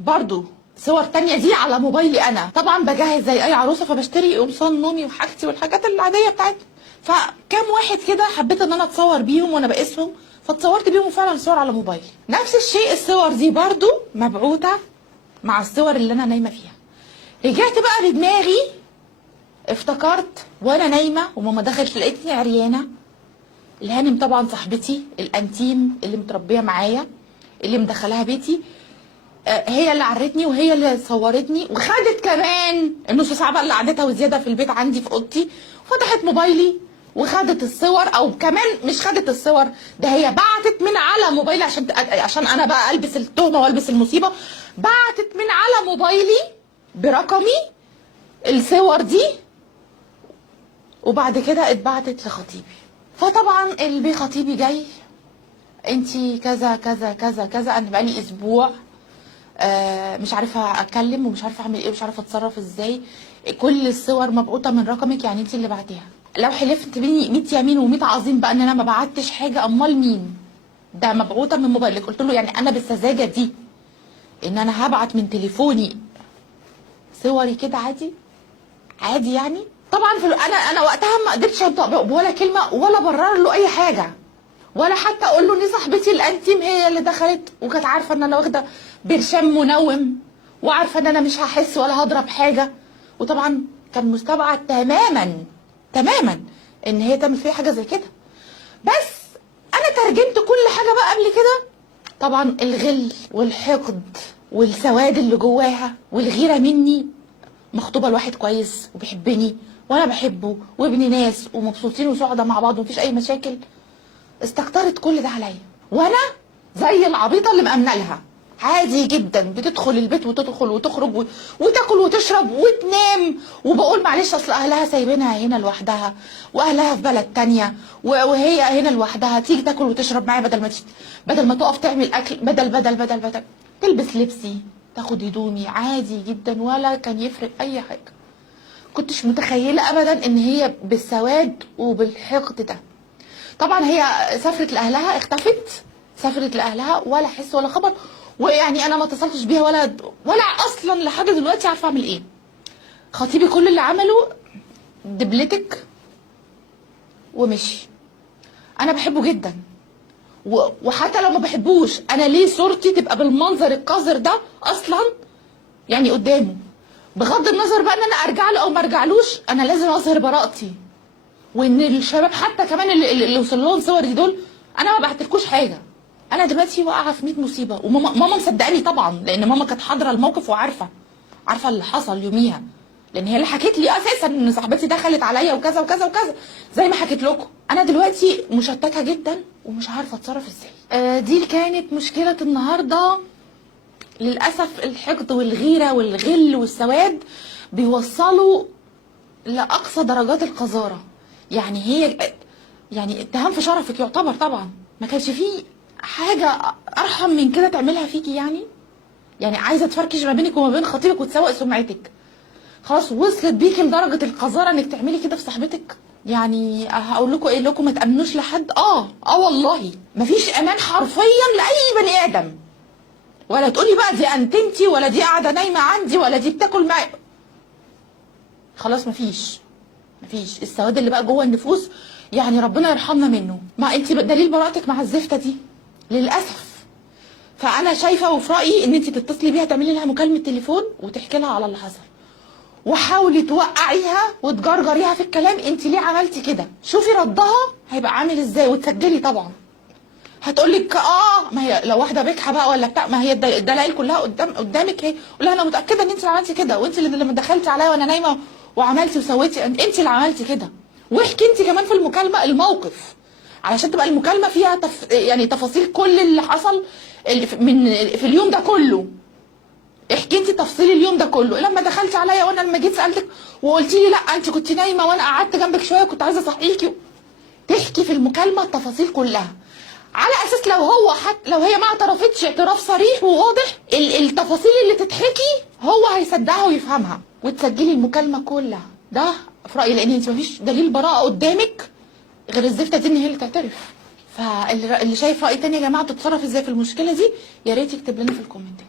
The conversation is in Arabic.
برضو صور تانية دي على موبايلي انا، طبعا بجهز زي اي عروسه فبشتري قمصان نومي وحاجتي والحاجات العاديه بتاعتي، فكام واحد كده حبيت ان انا اتصور بيهم وانا بقيسهم فاتصورت بيهم وفعلا صور على موبايلي. نفس الشيء الصور دي برضو مبعوثه مع الصور اللي انا نايمه فيها. رجعت بقى بدماغي افتكرت وانا نايمه وماما دخلت لقيتني عريانه. الهانم طبعا صاحبتي الانتيم اللي متربيه معايا اللي مدخلاها بيتي، هي اللي عرتني وهي اللي صورتني وخدت كمان النص ساعه اللي قعدتها وزياده في البيت عندي في اوضتي، وفتحت موبايلي وخدت الصور، او كمان مش خدت الصور ده هي بعتت من على موبايلي عشان انا بقى البس التهمه والبس المصيبه، بعتت من على موبايلي برقمي الصور دي وبعد كده اتبعتت لخطيبي. فطبعا اللي خطيبي جاي انتي كذا كذا كذا كذا، انا بقالي اسبوع مش عارفه اتكلم ومش عارفه اعمل ايه ومش عارفه اتصرف ازاي، كل الصور مبعوثه من رقمك، يعني انت اللي بعتيها. لو حلفت بيني 100 يمين و100 عظيم بقى ان انا ما بعتش حاجه، امال مين؟ ده مبعوثه من موبايلك. قلت له يعني انا بالسذاجه دي ان انا هبعت من تليفوني صوري كده عادي؟ عادي يعني؟ طبعا انا وقتها ما قدرتش انطق ولا كلمه ولا برر له اي حاجه، ولا حتى اقول له ان صاحبتي الانتيم هي اللي دخلت وكانت عارفه ان انا واخده برشام منوم وعارفه ان انا مش هحس ولا هضرب حاجه، وطبعا كان مستبعد تماما تماما ان هي تعمل فيا حاجه زي كده. بس انا ترجمت كل حاجه بقى قبل كده، طبعا الغل والحقد والسواد اللي جواها والغيره مني، مخطوبه لواحد كويس وبيحبني وانا بحبه وابن ناس ومبسوطين وسعداء مع بعض ومفيش اي مشاكل، استكترت كل ده عليا وانا زي العبيطه اللي مأمنه لها عادي جدا، بتدخل البيت وتدخل وتخرج وتاكل وتشرب وتنام، وبقول معلش اصل اهلها سايبينها هنا لوحدها واهلها في بلد تانية وهي هنا لوحدها، تيجي تاكل وتشرب معايا بدل ما تقف تعمل اكل، بدل تلبس لبسي تاخد هدومي عادي جدا ولا كان يفرق اي حاجه. كنتش متخيله ابدا ان هي بالسواد وبالحقد ده. طبعا هي سافرت لاهلها، اختفت سافرت لاهلها ولا حس ولا خبر، ويعني انا ما اتصلتش بيها ولا اصلا لحد دلوقتي عارفه اعمل ايه. خطيبي كل اللي عمله دبلتك ومشي. انا بحبه جدا وحتى لو ما بحبوش انا ليه صورتي تبقى بالمنظر القذر ده اصلا يعني قدامه؟ بغض النظر بقى ان انا ارجع له او ما ارجعلوش، انا لازم اظهر براءتي، وان الشباب حتى كمان اللي وصل لهم صوري دول انا ما بعتلكوش حاجه. انا دلوقتي واقعه في 100 مصيبه، وماما مصدقاني طبعا لان ماما كانت حاضره الموقف وعارفه اللي حصل يوميها، لان هي اللي حكت لي اساسا ان صاحبتي دخلت عليا وكذا وكذا وكذا زي ما حكيت لكم. انا دلوقتي مشتته جدا ومش عارفه اتصرف ازاي. دي كانت مشكله النهارده. للاسف الحقد والغيره والغل والسواد بيوصلوا لاقصى درجات القذاره، يعني هي يعني اتهام في شرفك يعتبر، طبعا ما كانش فيه حاجه ارحم من كده تعملها فيكي، يعني عايزه تفركش ما بينك وما بين خطيبك وتسوق سمعتك، خلاص وصلت بيكي لدرجه القذاره انك تعملي كده في صاحبتك. يعني هقول لكم ايه لكم، ما تامنوش لحد. والله مفيش امان حرفيا لاي بني ادم، ولا تقولي بقى دي انتمتي ولا دي قاعده نايمه عندي ولا دي بتاكل معايا، خلاص مفيش السواد اللي بقى جوه النفوس، يعني ربنا يرحمنا منه. ما انت دليل براءتك مع الزفته دي للاسف. فانا شايفه وفي رايي ان انت تتصلي بيها تعملي لها مكالمه تليفون وتحكي لها على اللي حصل، وحاولي توقعيها وتجرجريها في الكلام، انت ليه عملتي كده، شوفي ردها هيبقى عامل ازاي، وتسجلي طبعا. هتقول لك ما هي لو واحده بجحه بقى ولا بتاع، ما هي الدلائل كلها قدامك اهي، قول لها انا متاكده ان انت اللي عملتي كده، وانت اللي لما دخلتي عليا وانا نايمه وعملتي وسويتي، انت اللي عملتي كده. واحكي انت كمان في المكالمه الموقف علشان تبقى المكالمه فيها يعني تفاصيل كل اللي حصل في اليوم ده كله. احكي انت تفاصيل اليوم ده كله، لما دخلتي عليا وانا لما جيت سالتك وقلتي لي لا انت كنت نايمه وانا قعدت جنبك شويه وكنت عايزه اصحيكي. تحكي في المكالمه التفاصيل كلها، على اساس لو هي ما اعترفتش اعتراف صريح وواضح، التفاصيل اللي تتحكي هو هيصدقها ويفهمها، وتسجلي المكالمه كلها. ده في رايي، لان انت مفيش دليل براءه قدامك غير الزفته دي ان هي اللي تعترف. فاللي شايف راي تاني يا جماعه تتصرف ازاي في المشكله دي، يا ريت يكتب لنا في الكومنتات.